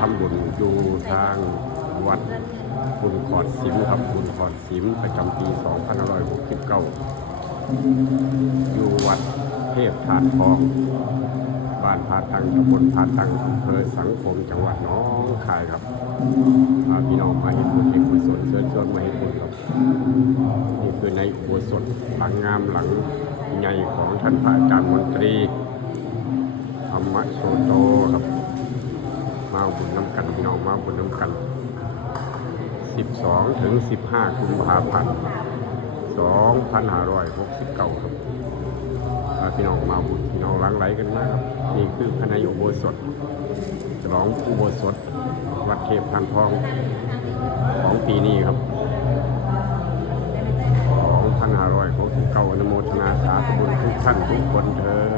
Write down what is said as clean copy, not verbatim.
ทำบุญอยู่ทางวัดบุญขอดสิมครับบุญขอดสิมประจำปี 2569 อยู่วัดเทพธาตุทองบ้านพาตังตำบลพาตังอำเภอสังคมจังหวัดหนองคายครับพาพี่น้องมาเห็นบุญเห็นกุศลเชิญชวนมาเห็นบุญครับนี่คือในอุโบสถหลังงามหลังใหญ่ของท่านพระอาจารย์มนตรีธรรมโสโตครับมาบุญน้ำกันพี่น้องมาบุญน้ำกัน 12 ถึง 15 กุมภาพันธ์ 2569 ครับพี่น้องมาบุญพี่น้องหลั่งไหลกันมากครับนี่คือภายในอุโบสถฉลองอุโบสถวัดเทพธาตุทองของปีนี้ครับ 2569 อนุโมทนาสาธุบุญทุกท่านทุกคนเถิด